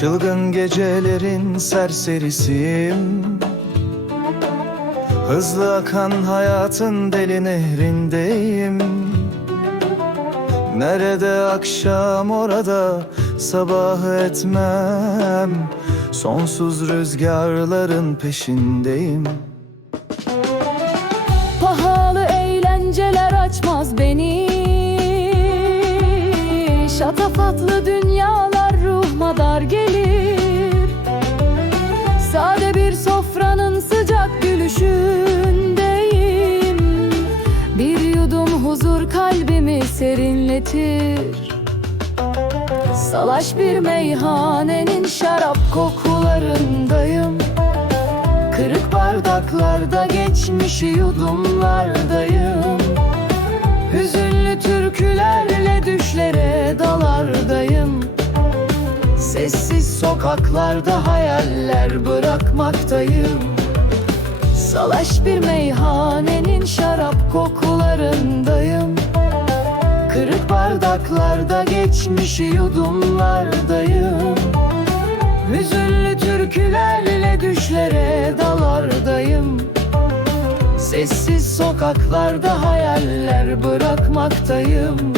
Çılgın gecelerin serserisiyim. Hızlı akan hayatın deli nehrindeyim. Nerede akşam orada sabah etmem. Sonsuz rüzgarların peşindeyim. Pahalı eğlenceler açmaz beni. Şatafatlı dünyalar ruhuma dar gelir huzur kalbimi serinletir. Salaş bir meyhanenin şarap kokularındayım. Kırık bardaklarda geçmişi yudumlardayım. Hüzünlü türkülerle düşlere dalardayım. Sessiz sokaklarda hayaller bırakmaktayım. Salaş bir meyhanenin şarap kokularındayım Kırık bardaklarda geçmişi yudumlardayım. Hüzünlü türkülerle düşlere dalardayım. Sessiz sokaklarda hayaller bırakmaktayım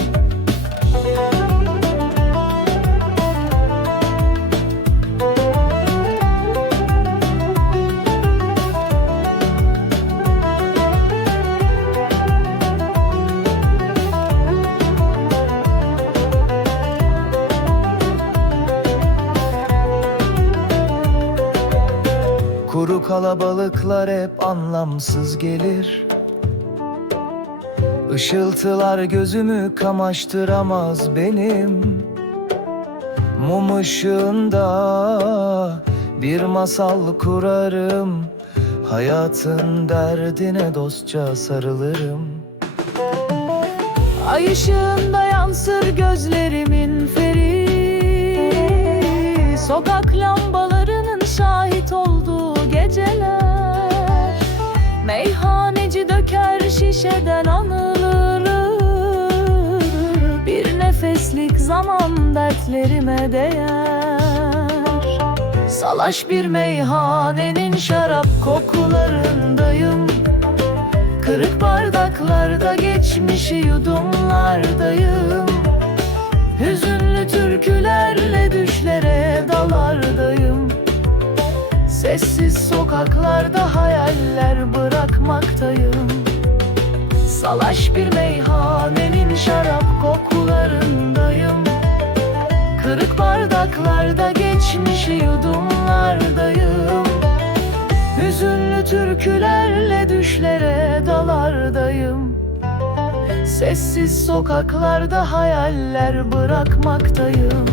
Kuru kalabalıklar hep anlamsız gelir. Işıltılar gözümü kamaştıramaz benim. Mum ışığında bir masal kurarım. Hayatın derdine dostça sarılırım. Ay ışığında yansır gözlerimin feri. Sokak lambalarının döker şişeden anıları Bir nefeslik zaman dertlerime değer. Salaş bir meyhanenin şarap kokularındayım. Kırık bardaklarda geçmişi yudumlardayım. Hüzünlü türkülerle düşlere dalardayım. Sessiz sokaklarda hayaller bırakmaktayım Salaş bir meyhanenin şarap kokularındayım. Kırık bardaklarda geçmişi yudumlardayım. Hüzünlü türkülerle düşlere dalardayım. Sessiz sokaklarda hayaller bırakmaktayım